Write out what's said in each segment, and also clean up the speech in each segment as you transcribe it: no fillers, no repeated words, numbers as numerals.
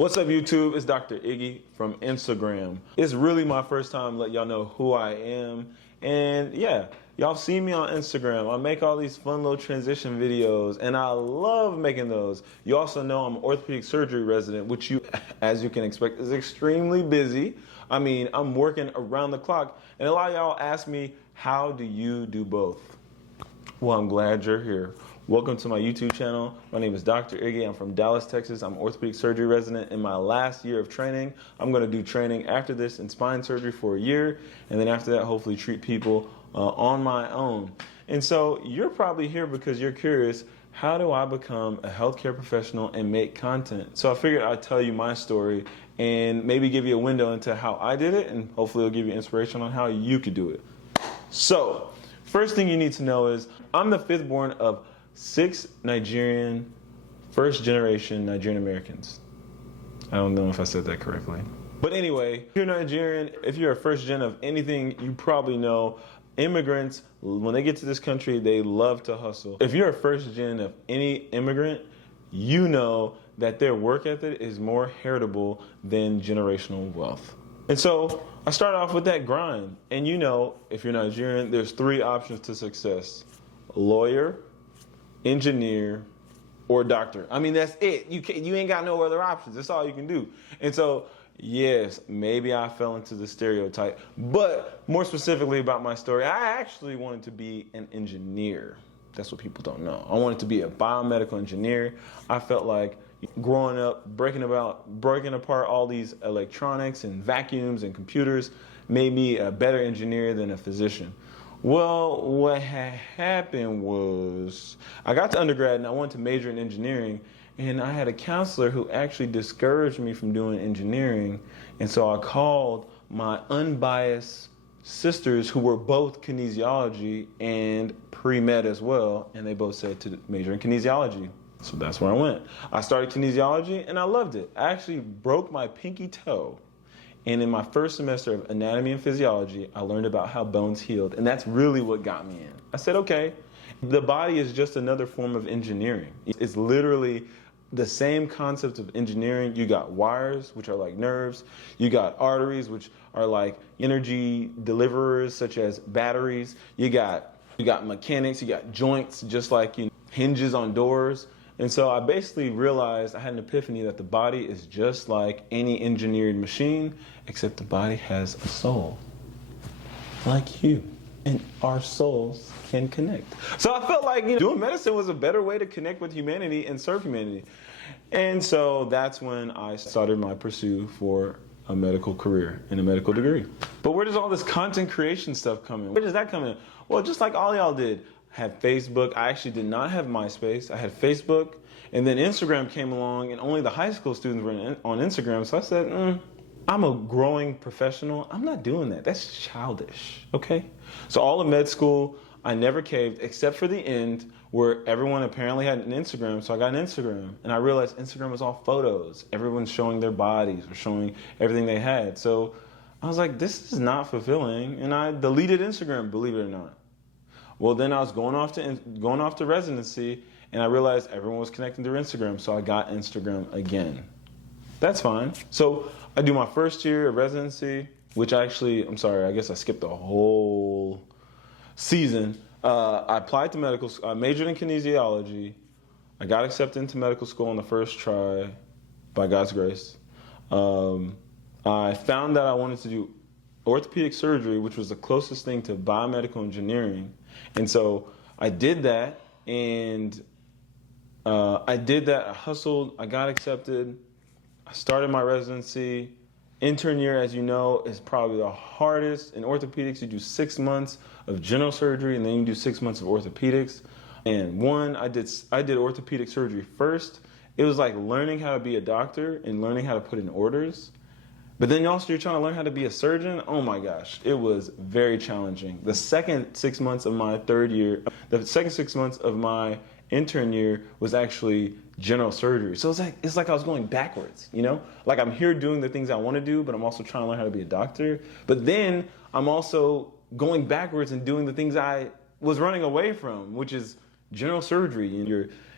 What's up, YouTube? It's Dr. Iggy from Instagram. It's really my first time letting y'all know who I am. And yeah, y'all see me on Instagram. I make all these fun little transition videos, and I love making those. You also know I'm an orthopedic surgery resident, which you, as you can expect, is extremely busy. I mean, I'm working around the clock. And a lot of y'all ask me, how do you do both? Well, I'm glad you're here. Welcome to my YouTube channel. My name is Dr. Iggy. I'm from Dallas, Texas. I'm an orthopedic surgery resident in my last year of training. I'm going to do training after this in spine surgery for a year, and then after that, hopefully treat people on my own. And so you're probably here because you're curious, how do I become a healthcare professional and make content? So I figured I'd tell you my story and maybe give you a window into how I did it, and hopefully it'll give you inspiration on how you could do it. So first thing you need to know is I'm the fifth born of 6 Nigerian, first generation Nigerian Americans. I don't know if I said that correctly. But anyway, if you're Nigerian, if you're a first gen of anything, you probably know immigrants, when they get to this country, they love to hustle. If you're a first gen of any immigrant, you know that their work ethic is more heritable than generational wealth. And so I started off with that grind. And you know, if you're Nigerian, there's 3 options to success: lawyer, engineer, or doctor. I mean, that's it. You ain't got no other options. That's all you can do. And so, yes, maybe I fell into the stereotype, but more specifically about my story, I actually wanted to be an engineer. That's what people don't know. I wanted to be a biomedical engineer. I felt like growing up, breaking apart all these electronics and vacuums and computers made me a better engineer than a physician. Well, what had happened was I got to undergrad and I wanted to major in engineering, and I had a counselor who actually discouraged me from doing engineering. And so I called my unbiased sisters, who were both kinesiology and pre-med as well, and they both said to major in kinesiology. So that's where I went. I started kinesiology and I loved it. I actually broke my pinky toe. And in my first semester of anatomy and physiology, I learned about how bones healed. And that's really what got me in. I said, okay, the body is just another form of engineering. It's literally the same concept of engineering. You got wires, which are like nerves. You got arteries, which are like energy deliverers, such as batteries. You got mechanics, you got joints, just like hinges on doors. And so I basically realized, I had an epiphany that the body is just like any engineered machine, except the body has a soul, like you, and our souls can connect. So I felt like doing medicine was a better way to connect with humanity and serve humanity. And so that's when I started my pursuit for a medical career and a medical degree. But where does all this content creation stuff come in? Where does that come in? Well, just like all y'all did. Had Facebook. I actually did not have MySpace. I had Facebook, and then Instagram came along, and only the high school students were on Instagram. So I said, I'm a growing professional. I'm not doing that. That's childish, okay? So all of med school, I never caved, except for the end, where everyone apparently had an Instagram. So I got an Instagram, and I realized Instagram was all photos. Everyone's showing their bodies or showing everything they had. So I was like, this is not fulfilling, and I deleted Instagram, believe it or not. Well, then I was going off to residency, and I realized everyone was connecting through Instagram, so I got Instagram again. That's fine. So I do my first year of residency, which actually, I'm sorry, I guess I skipped the whole season. I applied to medical school. I majored in kinesiology. I got accepted into medical school on the first try, by God's grace. I found that I wanted to do orthopedic surgery, which was the closest thing to biomedical engineering. And so I did that, and I hustled, I got accepted, I started my residency. Intern year, as you know, is probably the hardest. In orthopedics, you do 6 months of general surgery, and then you do 6 months of orthopedics. And I did orthopedic surgery first. It was like learning how to be a doctor and learning how to put in orders. But then also you're trying to learn how to be a surgeon. Oh my gosh, it was very challenging. The second 6 months of my the second 6 months of my intern year was actually general surgery. So it's like I was going backwards, Like I'm here doing the things I want to do, but I'm also trying to learn how to be a doctor. But then I'm also going backwards and doing the things I was running away from, which is general surgery. And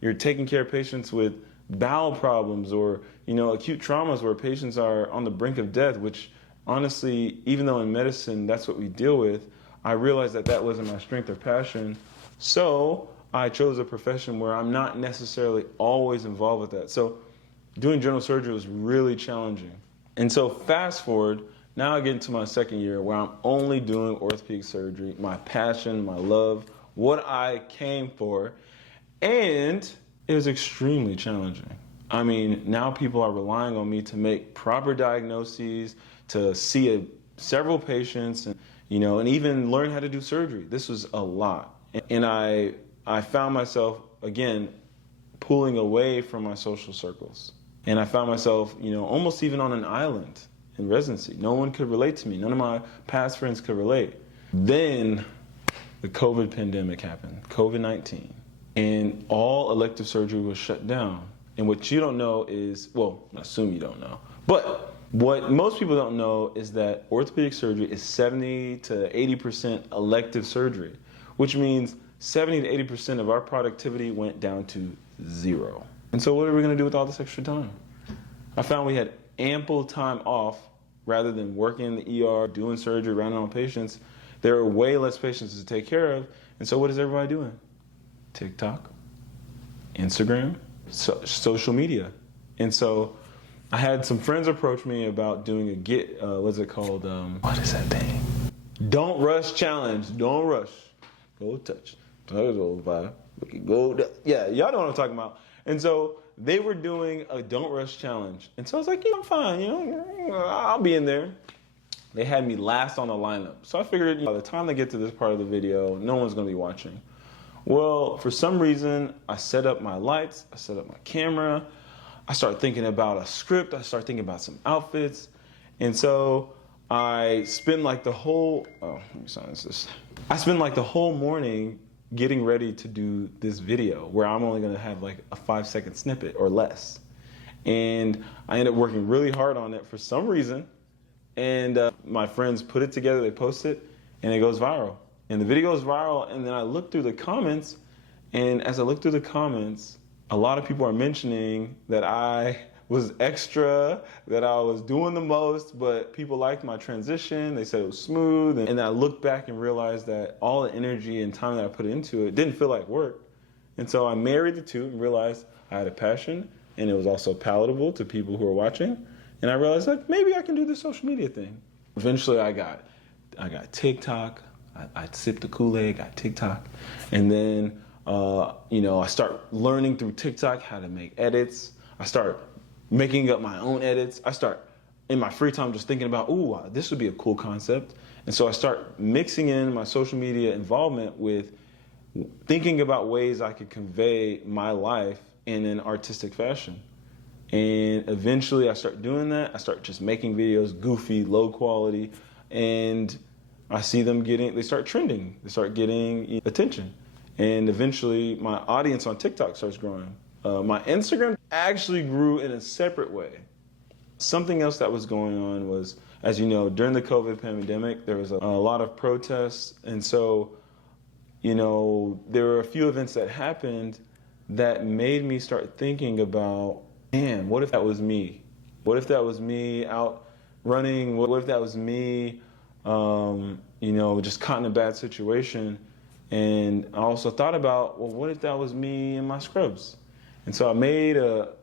you're taking care of patients with bowel problems or, acute traumas where patients are on the brink of death, which honestly, even though in medicine that's what we deal with, I realized that that wasn't my strength or passion. So I chose a profession where I'm not necessarily always involved with that. So doing general surgery was really challenging. And so fast forward, now I get into my second year where I'm only doing orthopedic surgery, my passion, my love, what I came for. And it was extremely challenging. I mean, now people are relying on me to make proper diagnoses, to see several patients, and even learn how to do surgery. This was a lot. And I found myself, again, pulling away from my social circles. And I found myself, almost even on an island in residency. No one could relate to me. None of my past friends could relate. Then the COVID pandemic happened, COVID-19. And all elective surgery was shut down. And what you don't know is, well, I assume you don't know, but what most people don't know is that orthopedic surgery is 70 to 80% elective surgery, which means 70 to 80% of our productivity went down to zero. And so what are we going to do with all this extra time? I found we had ample time off rather than working in the ER, doing surgery, rounding on patients. There are way less patients to take care of. And so what is everybody doing? TikTok, Instagram, social media. And so I had some friends approach me about doing what's it called? What is that thing? Don't rush challenge. Don't rush. Go touch. Yeah, y'all know what I'm talking about. And so they were doing a don't rush challenge. And so I was like, I'm fine, I'll be in there. They had me last on the lineup. So I figured by the time they get to this part of the video, no one's gonna be watching. Well, for some reason, I set up my lights, I set up my camera, I started thinking about a script, I started thinking about some outfits. And so I spent like the whole, I spent like the whole morning getting ready to do this video where I'm only gonna have like a 5-second snippet or less. And I ended up working really hard on it for some reason. And my friends put it together, they post it, and it goes viral. And the video goes viral, and then I look through the comments, and as I look through the comments, a lot of people are mentioning that I was extra, that I was doing the most, but people liked my transition. They said it was smooth. And I looked back and realized that all the energy and time that I put into it didn't feel like work. And so I married the two and realized I had a passion, and it was also palatable to people who are watching. And I realized that maybe I can do the social media thing. Eventually I got TikTok. I sipped the Kool-Aid, got TikTok. And then, I start learning through TikTok how to make edits. I start making up my own edits. I start, in my free time, just thinking about, ooh, this would be a cool concept. And so I start mixing in my social media involvement with thinking about ways I could convey my life in an artistic fashion. And eventually I start doing that. I start just making videos, goofy, low quality, and I see them they start trending. They start getting attention. And eventually my audience on TikTok starts growing. My Instagram actually grew in a separate way. Something else that was going on was, as you know, during the COVID pandemic, there was a lot of protests. And so, there were a few events that happened that made me start thinking about, man, what if that was me? What if that was me out running? What if that was me, just caught in a bad situation? And I also thought about, well, what if that was me in my scrubs? And so I made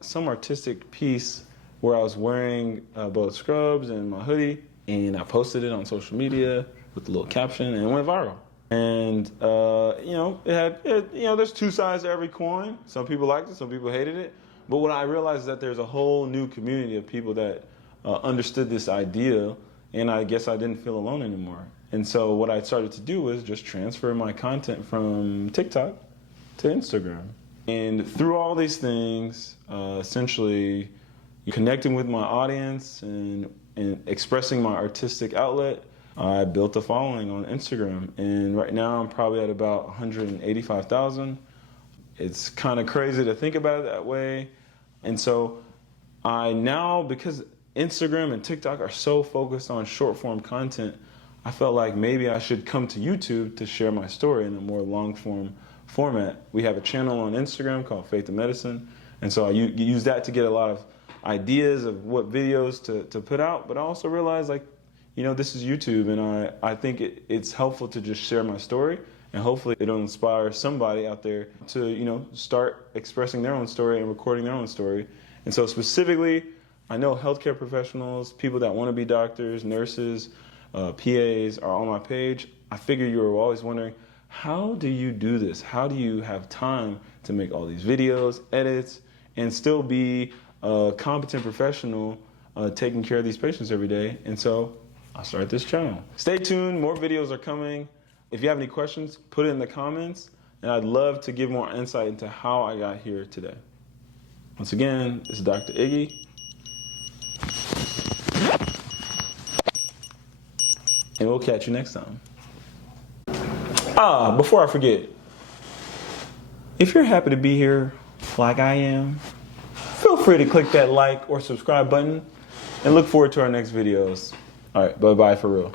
some artistic piece where I was wearing both scrubs and my hoodie, and I posted it on social media with a little caption, and it went viral. And there's two sides to every coin. Some people liked it, some people hated it. But what I realized is that there's a whole new community of people that understood this idea, and I guess I didn't feel alone anymore. And so what I started to do was just transfer my content from TikTok to Instagram. And through all these things, essentially connecting with my audience and expressing my artistic outlet, I built a following on Instagram. And right now I'm probably at about 185,000. It's kind of crazy to think about it that way. And so I now, because Instagram and TikTok are so focused on short form content, I felt like maybe I should come to YouTube to share my story in a more long form format. We have a channel on Instagram called Faith in Medicine, And so I use that to get a lot of ideas of what videos to put out. But I also realized, like, you know, this is YouTube, and I think it's helpful to just share my story, and hopefully it'll inspire somebody out there to, you know, start expressing their own story and recording their own story. And so specifically, I know healthcare professionals, people that want to be doctors, nurses, PAs are on my page. I figure you were always wondering, how do you do this? How do you have time to make all these videos, edits, and still be a competent professional taking care of these patients every day? And so I started this channel. Stay tuned, more videos are coming. If you have any questions, put it in the comments, and I'd love to give more insight into how I got here today. Once again, this is Dr. Iggy. And we'll catch you next time. Before I forget, if you're happy to be here like I am, feel free to click that like or subscribe button, and look forward to our next videos. All right, bye-bye for real.